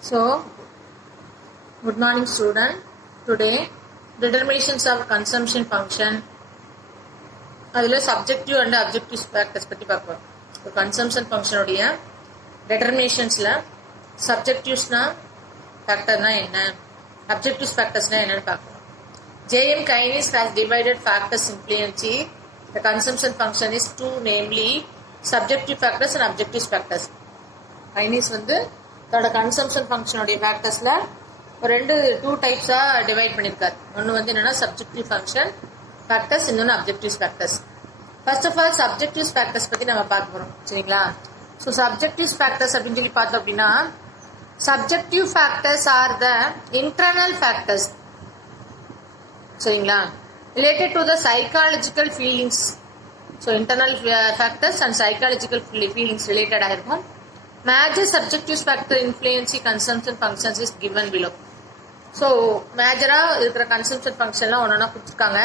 So, good morning student. Today, determinations of consumption function. அதில் subjective and objective factors பற்றி பார்ப்போம். consumption function உடைய determinations-ல subjectives-னா factor-னா என்ன, objective factors-னா என்னன்னு பார்ப்போம். J.M. Keynes has divided factors influencing the consumption function is two, namely subjective factors and objective factors. Keynes வந்து தன்னோட consumption ஃபங்க்ஷனுடைய ஃபேக்டர்ஸ்ல டூ டைப்ஸா டிவைட் பண்ணியிருக்காரு. ஒன்று வந்து என்னன்னா சப்ஜெக்டிவ் ஃபங்க்ஷன் ஃபேக்டர்ஸ், இன்னொன்று objective factors. First of all subjective factors பத்தி நம்ம பார்க்க போறோம், சரிங்களா? ஸோ சப்ஜெக்டிவ் ஃபேக்டர்ஸ் அப்படின்னு சொல்லி பார்த்தோம் அப்படின்னா, subjective factors are the internal factors, சரிங்களா, related to the psychological feelings. So internal factors and psychological feelings ரிலேட்டடாக இருக்கும். Major subjective factor influencing consumption functions is given below. So மேஜரா இருக்கிற consumption functionலாம் ஒன்னொன்னா கொடுத்துருக்காங்க.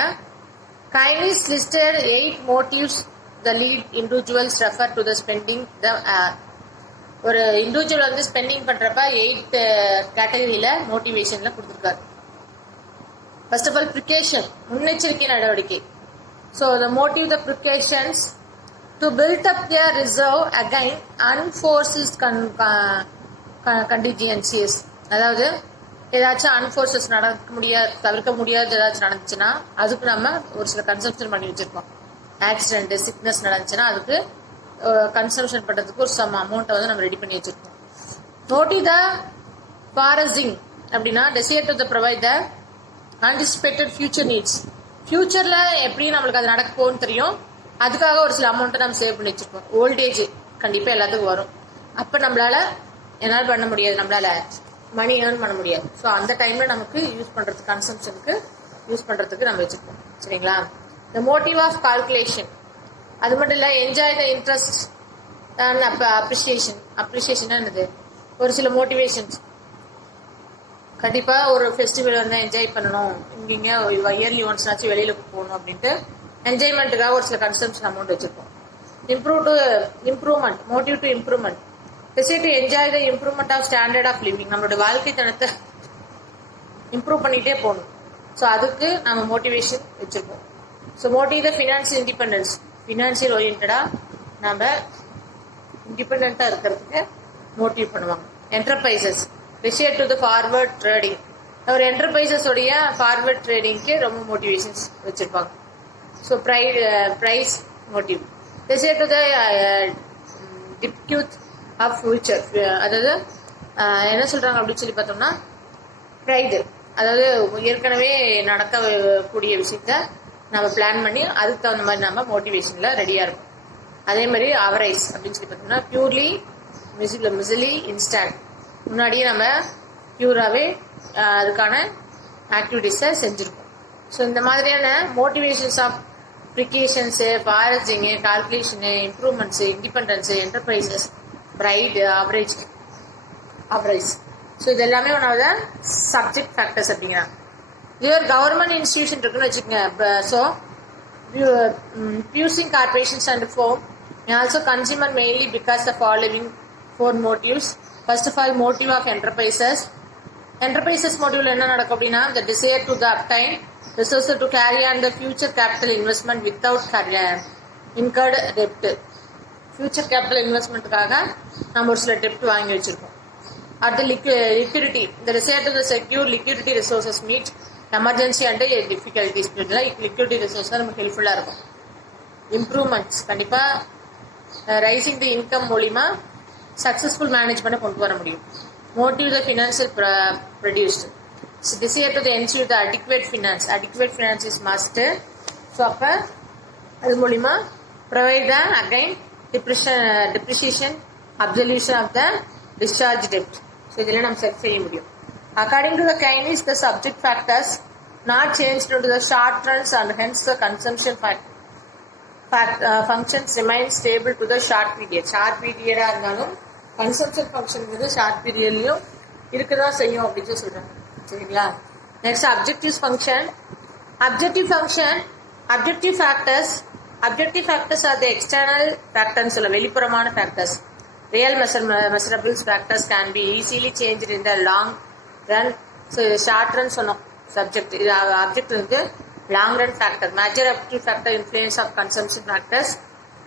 Keynes listed 8 motives the lead individuals refer to the spending the ஒரு individual வந்து spending பண்றப்ப 8 கேட்டகரியில மோட்டிவேஷன்ல கொடுத்துருக்காரு. ஃபர்ஸ்ட் ஆஃப் ஆல் precaution, முன்னெச்சரிக்கை நடவடிக்கை. So the motive, the precautions to build up their reserve against unforeseen contingencies. அதாவது ஏதாச்சும் அன்ஃபோர்ஸஸ் தவிர்க்க முடியாது ஏதாச்சும் நடந்துச்சுன்னா அதுக்கு நம்ம ஒரு சில கன்சம்ஷன் பண்ணி வச்சிருக்கோம். ஆக்சிடென்ட், சிக்னஸ் நடந்துச்சுன்னா அதுக்கு கன்சம்ஷன் பண்றதுக்கு ஒரு சம் அமௌண்ட்டை வந்து நம்ம ரெடி பண்ணி வச்சிருக்கோம். நோட்டி த ஃபாரசிங் அப்படின்னா desire to the provide the anticipated future needs. ஃபியூச்சர்ல எப்படி நம்மளுக்கு அது நடக்க போகும்னு தெரியும், அதுக்காக ஒரு சில அமௌண்ட்டை நம்ம சேவ் பண்ணி வச்சிருப்போம். ஓல்டேஜ் கண்டிப்பா எல்லாத்துக்கும் வரும். அப்ப நம்மளால என்னால் பண்ண முடியாது, நம்மளால மணி ஏர்ன் பண்ண முடியாது. ஸோ அந்த டைம்ல நமக்கு யூஸ் பண்றதுக்கு, கன்சம்ஷனுக்கு யூஸ் பண்றதுக்கு நம்ம வச்சிருப்போம், சரிங்களா? த மோட்டிவ் ஆஃப் கால்குலேஷன், அது மட்டும் இல்ல enjoy the interest and appreciation என்னது, ஒரு சில மோட்டிவேஷன்ஸ். கண்டிப்பா ஒரு ஃபெஸ்டிவல் வந்து என்ஜாய் பண்ணணும், இங்க இயர்லி ஒன்ஸ்னாச்சும் வெளியில போகணும் அப்படின்ட்டு என்ஜாய்மெண்ட்டுக்காக ஒரு சில கன்சம்ஷன் அமௌண்ட் வச்சிருக்கோம். Improvement, motive to improvement, decide to enjoy the improvement of standard of living, நம்மளோட வாழ்க்கை தரத்தை இம்ப்ரூவ் பண்ணிட்டே போகணும். ஸோ அதுக்கு நம்ம மோட்டிவேஷன் வச்சிருக்கோம். ஸோ மோட்டிவ் த ஃபினான்சியல் இண்டிபெண்டன்ஸ், ஃபினான்சியல் ஓரியன்டா நம்ம இண்டிபெண்டா இருக்கிறதுக்கு மோட்டிவ் பண்ணுவாங்க. Enterprises, decide to the forward trading, ஒரு என்டர்பிரைசஸ் உடைய ஃபார்வர்ட் ட்ரேடிங்க்கு ரொம்ப மோட்டிவேஷன்ஸ் வச்சிருப்பாங்க. So price motive, they say to the depth of future, அதாவது என்ன சொல்றாங்க அப்படின்னு சொல்லி பார்த்தோம்னா, ப்ரைடு, அதாவது ஏற்கனவே நடக்கக்கூடிய விஷயத்த நம்ம பிளான் பண்ணி அதுக்கு தகுந்த மாதிரி நம்ம மோட்டிவேஷன்ல ரெடியா இருக்கும். அதே மாதிரி அவரைஸ் அப்படின்னு சொல்லி பார்த்தோம்னா, பியூர்லி மிசிலி இன்ஸ்டன்ட், முன்னாடியே நம்ம பியூராவே அதுக்கான ஆக்டிவிட்டிஸை செஞ்சிருக்கோம். ஸோ இந்த மாதிரியான motivations of precautions, forecasting, calculation, improvements, independence, enterprises, pride, average. So இது எல்லாமே one of the subject factors அப்படிங்கிறாங்க. இது ஒரு கவர்மெண்ட் இன்ஸ்டிடியூஷன் இருக்குன்னு வச்சுக்கோங்க. So business corporations and firm also consumer mainly because the following 4 motives. First of all motive of enterprises மோட்டிவ்ல என்ன நடக்கும் அப்படின்னா, the desire to the obtain resources to carry on the future capital investment without incurred debt. future capital investmentக்காக நம்ம ஒரு சில டெப்ட் வாங்கி வச்சிருக்கோம். அடுத்து liquidity, the desire to the secure liquidity resources meet emergency and difficulties. liquidity resources நமக்கு ஹெல்ப்ஃபுல்லா இருக்கும். Improvements, கண்டிப்பா ரைசிங் தி இன்கம் மூலியமா சக்சஸ்ஃபுல் மேனேஜ்மெண்ட் கொண்டு வர முடியும். motive the financial produced, so desire to the ensure the adequate finance is must. so அப்ப அது மூலமா provide the again depreciation, absolution of the discharge debt. so இதெல்லாம் நம்ம செட் செய்ய முடியும். according to the Keynes, the subject factors not changed into the short runs and hence the consumption functions remain stable to the short period. இருந்தாலும் consumption function வந்து short பீரியட்லயும் இருக்குதான் செய்யும் அப்படின்னு சொல்றாங்க, சரிங்களா? Next objective function. Objective factors are the external factors, வெளிப்புறமான factors. real measurables factors can be easily changed in the long run. So short run சொன்னோம் subject இது object வந்து long run factor major objective factor influence of consumption factors.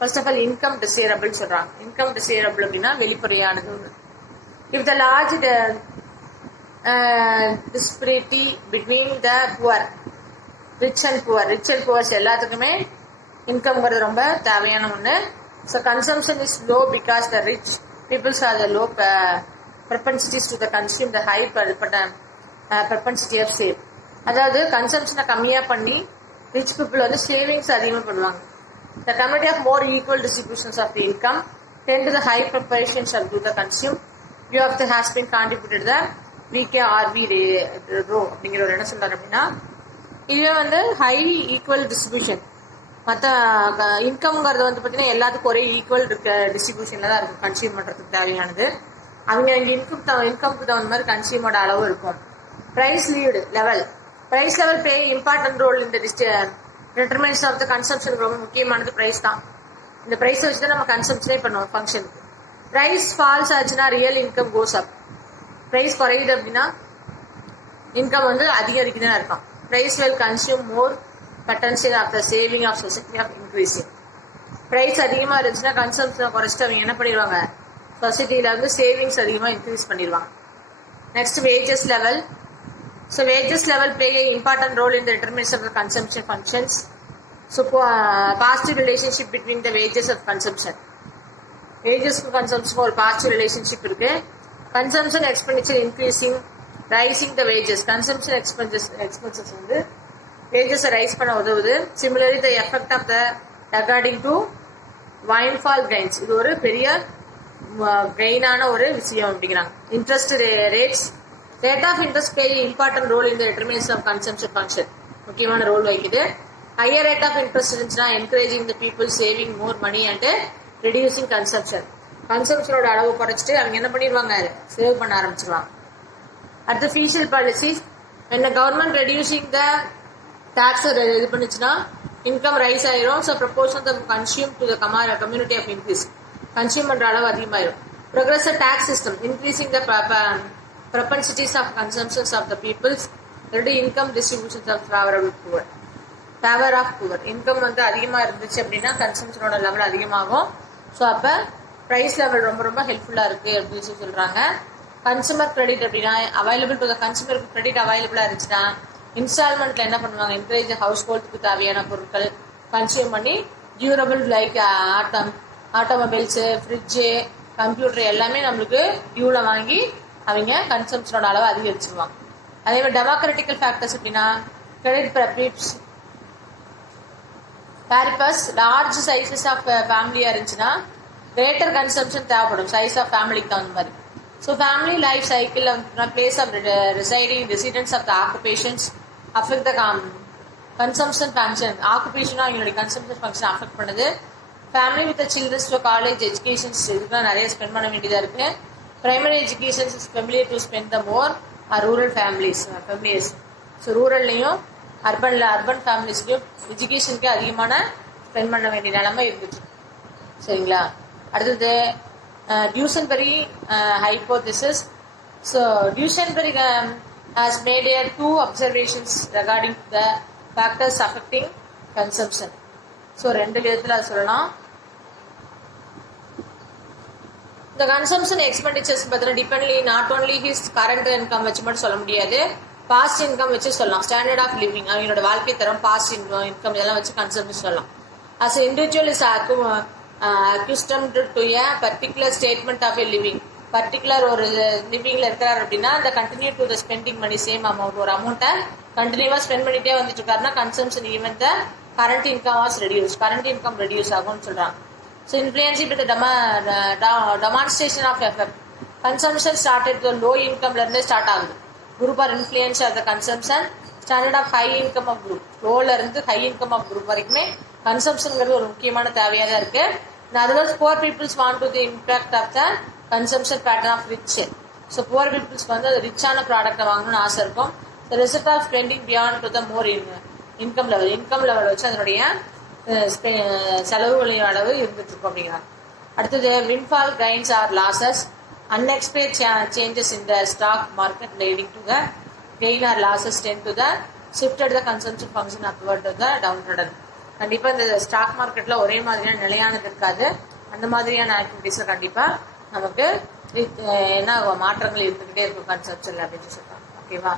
First of all income desirable சொல்றாங்க. income desirable அப்படின்னா வெளிப்படையானது ஒன்று. If the large disparity between the poor rich and poor எல்லாத்துக்குமே இன்கம்ங்கிறது ரொம்ப தேவையான ஒன்று. So consumption is low because the rich peoples are the low propensities to the consume the high propensity of save. அதாவது கன்சம்ஷனை கம்மியாக பண்ணி ரிச் பீப்புள் வந்து savings அதிகமாக பண்ணுவாங்க. The community of more equal distributions of the income tend to the high preparations of to the consume view of the has been contributed the விகேஆர்வி ரோ அப்படிங்கிற ஒரு என்ன சொல்றாரு அப்படின்னா, இதுவே வந்து ஹை ஈக்குவல் டிஸ்ட்ரிபியூஷன். மற்ற இன்கம்ங்கிறது வந்து பார்த்தீங்கன்னா எல்லாத்துக்கும் ஒரே ஈக்குவல் டிஸ்ட்ரிபியூஷன்ல தான் இருக்கும் கன்சியூம் பண்ணுறதுக்கு தேவையானது. அவங்க இன்கம்க்கு தகுந்த மாதிரி கன்சியூமோட அளவு இருக்கும். Price level play important role இந்த டிட்டர்மினேஷன் ஆஃப் த கன்சம்ஷனுக்கு ரொம்ப முக்கியமானது ப்ரைஸ் தான். இந்த ப்ரைஸை வச்சு தான் நம்ம கன்சம்ஷனே பண்ணுவோம் ஃபங்க்ஷனுக்கு. ப்ரைஸ் ஃபால்ஸ் ஆச்சுன்னா real income goes up. Price குறையுது அப்படின்னா இன்கம் வந்து அதிகரிக்குதுன்னு இருக்கும். Price will consume more potential of the saving of society of increasing. Price அதிகமாக இருந்துச்சுன்னா கன்சம்ஷனை குறைச்சிட்டு அவங்க என்ன பண்ணிடுவாங்க, சொசைட்டியில் வந்து சேவிங்ஸ் அதிகமாக இன்க்ரீஸ் பண்ணிடுவாங்க. Next wages level. So wages level play a important role in the determination of the consumption functions. So positive relationship between the wages of consumption. வேஜஸ்க்கும் கன்சம்ஷனுக்கும் ஒரு பாசிட்டிவ் ரிலேஷன்ஷிப் இருக்கு. Consumption expenditure increasing rising the wages. Consumption expenses வந்து வேஜஸை raise பண்ண உதவுது. Similarly the effect of the according to windfall gains. இது ஒரு பெரிய கெயினான ஒரு விஷயம் அப்படிங்கிறாங்க. Interest rates. Rate of interest play important role in the determination of consumption function. முக்கியமான ரோல் வகிக்குது. ஹையர் ரேட் ஆஃப் இன்ட்ரெஸ்ட் இருந்துச்சுன்னா encouraging the people saving more money and reducing consumption. கன்சம்ஷனோட அளவு குறைச்சிட்டு அவங்க என்ன பண்ணிடுவாங்க, சேவ் பண்ண ஆரம்பிச்சிருவாங்க. அடுத்து fiscal policies. when the government reducing the tax இது பண்ணுச்சுன்னா இன்கம் ரைஸ் ஆயிரும். So proportion the consume to the community of increase. Consume பண்ணுற அளவு அதிகமாயிரும். Progressive tax system increasing the propensities of consumptions of the peoples. Income distributions of favour of poor. Income வந்து அதிகமாக இருந்துச்சு அப்படின்னா கன்சம்ஷனோட லெவல் அதிகமாகும். ஸோ அப்போ ப்ரைஸ் லெவல் ரொம்ப ரொம்ப ஹெல்ப்ஃபுல்லாக இருக்குது அப்படின்னு சொல்கிறாங்க. கன்சூமர் கிரெடிட் அப்படின்னா அவைலபிள் டு த கன்சூமருக்கு கிரெடிட் அவைலபிளாக இருந்துச்சுன்னா இன்ஸ்டால்மெண்ட்ல என்ன பண்ணுவாங்க, என்கரேஜ் ஹவுஸ் ஹோல்டுக்கு தேவையான பொருட்கள் கன்சியூம் பண்ணி durable like automobiles, fridge, computer எல்லாமே நம்மளுக்கு டியூவில் வாங்கி அவங்க கன்சம்ஷனோட அளவை அதிகரிச்சிருவாங்க. அதே மாதிரி டெமோக்ராட்டிக்கல் ஃபேக்டர்ஸ் அப்படின்னா கிரெடிட் பேரிபஸ் லார்ஜ் சைஸஸ் ஆஃப் ஃபேமிலியாக இருந்துச்சுன்னா கிரேட்டர் கன்சம்ஷன் தேவைப்படும் சைஸ் ஆஃப் ஃபேமிலிக்கு தகுந்த மாதிரி. So family life cycle place of residing residents of the occupations affect the consumption function. ஆக்குபேஷனாக அவங்களுடைய கன்சம்ஷன் ஃபங்க்ஷன் அஃபெக்ட் பண்ணுது. Family with childrens to college educations இதுக்கெல்லாம் நிறைய ஸ்பெண்ட் பண்ண வேண்டியதாக இருக்குது. Primary educations is familiar to spend the more rural familiars. So ரூரல்லையும் urban ஃபேமிலிஸ்லையும் எஜுகேஷனுக்கு அதிகமான ஸ்பெண்ட் பண்ண வேண்டிய நிலைமை இருந்துச்சு. சரிங்களா. அடுத்தது Duesenberry hypothesis. So Duesenberry has made two observations regarding the factors affecting consumption. So ரெண்டு விதத்துல சொல்லலாம். The consumption expenditures பார்த்தீங்கன்னா dependly not only his current income வச்சு மட்டும் சொல்ல முடியாது, பாஸ்ட் இன்கம் வச்சு சொல்லலாம். ஸ்டாண்டர்ட் ஆஃப் லிவிங் அவங்களோட வாழ்க்கை தரம், பாஸ்ட் இன்கம் இதெல்லாம் வச்சு கன்சம்ஷன் சொல்லலாம். As an individual is accustomed to a particular statement of a living. Particular ஒரு லிவிங்ல இருக்கிறார் அப்படின்னா அந்த continue to the spending money same amount, ஒரு அமௌண்ட்டை கண்டினியூவா ஸ்பெண்ட் பண்ணிட்டே வந்துட்டு இருக்காருன்னா consumption even the current income was reduce, current income reduce ஆகும்னு சொல்றாங்க. So influencing with demonstration of effect. Consumption started low இன்கம்ல இருந்தே ஸ்டார்ட் ஆகுது. Group are influence of the consumption standard of high income of group. லோல இருந்து high income of group வரைக்குமே கன்சம்ஷன்ங்கிறது ஒரு முக்கியமான தேவையாக தான் இருக்கு. Otherwise poor peoples want to the impact of the consumption pattern of rich. So poor பீப்புள்ஸ்க்கு வந்து அது ரிச்சான ப்ராடக்டை வாங்கணும்னு ஆசை இருக்கும். The result of spending beyond to the more income level வச்சு அதனுடைய செலவுகளின் அளவு இருந்துட்டு இருக்கும் அப்படிங்கிறாங்க. அடுத்தது windfall gains or losses, unexpected changes in the stock market leading to the gain or losses tend to the shifted the consumption function upward to the downtrodden. கண்டிப்பா இந்த ஸ்டாக் மார்க்கெட்ல ஒரே மாதிரியான நிலையானது இருக்காது. அந்த மாதிரியான ஆக்டிவிட்டிஸ்ல கண்டிப்பா நமக்கு என்ன மாற்றங்கள் இருந்துகிட்டே இருக்கும் கன்செப்ஷன்ல அப்படின்னு சொல்றாங்க. ஓகேவா?